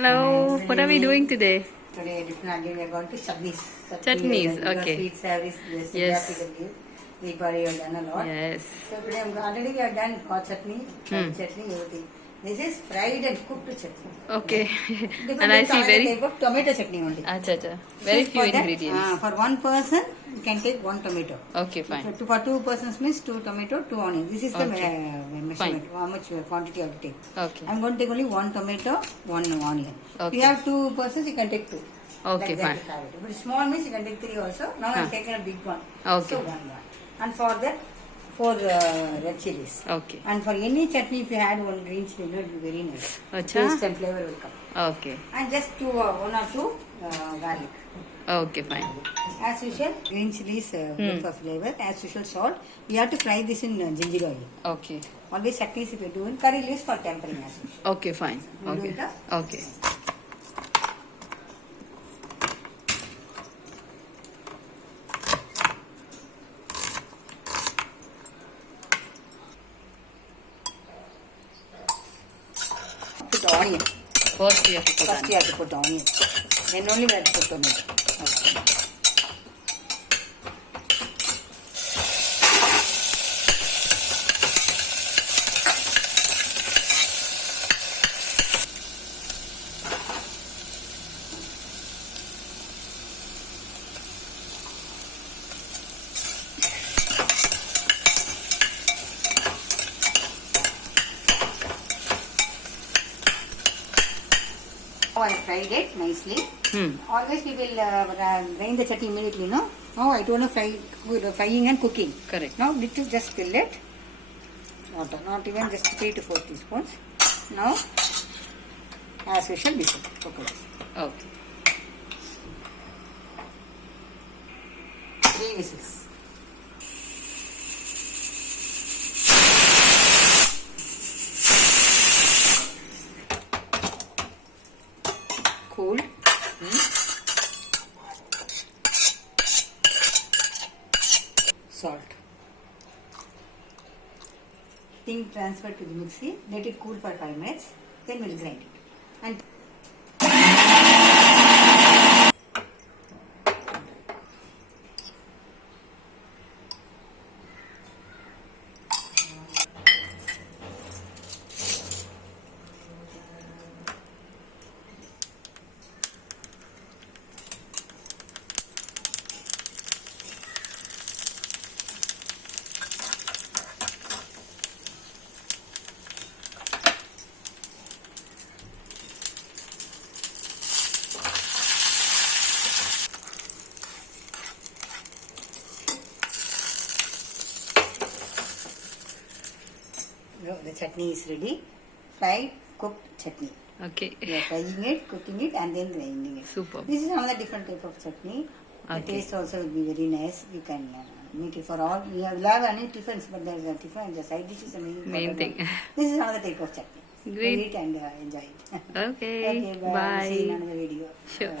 Hello, what are we doing today? Today, definitely we are going to chutneys. Chutneys, okay. Sweet savories, this Yes. Deepavali we have done a lot. Yes. So today already we have done hot chutney, chutney, everything. This is fried and cooked chutney. Okay. Different And I see very type of tomato chutney only. acha. Very So few for that, ingredients. for one person, you can take one tomato. Okay, fine. For two persons means 2 tomato, 2 onions. This is the measurement, Fine. how much quantity I have to take. Okay. I'm going to take only 1 tomato, 1 onion. If Okay. you have 2 persons, you can take 2. Okay, Like that fine. you have it. If it's small means you can take 3 also. Now I've taken a big one. Okay. So 1. And for that, 4 red chilies. Okay. And for any chutney, if you add 1 green chili, it will be very nice. Acha. Taste and flavor will come. Okay. And just 1 or 2 garlic. Okay, fine. As usual, green chilies good for flavor. As usual, salt. We have to fry this in ginger oil. Okay. Always chutneys if you do in curry leaves for tempering as usual. Okay, fine. We'll do Okay. it, huh? Okay. Put the onion. First we have to put First you onion. have to put the onion. Then only we have to put tomato. Okay. Now I fried it nicely. Always we will grind the chutney immediately, no? Now I don't know frying and cooking. Correct. Now little just fill it. Not even just 3 to 4 teaspoons. Now, as usual, whistle. Okay. 3 whistles. Cool. Salt. Thing transfer to the mixie. Let it cool for 5 minutes. Then we'll grind it. And the chutney is ready. Fried, cooked chutney. Okay. We are frying it, cooking it, and then grinding it. Super. This is another different type of chutney. Okay. The taste also will be very nice. You can make it for all. We have any tiffins, but there is a tiffin. The side dish is the Main thing. This is another type of chutney. Great. Eat and enjoy it. Okay. Okay, bye. Bye. See you in another video. Sure.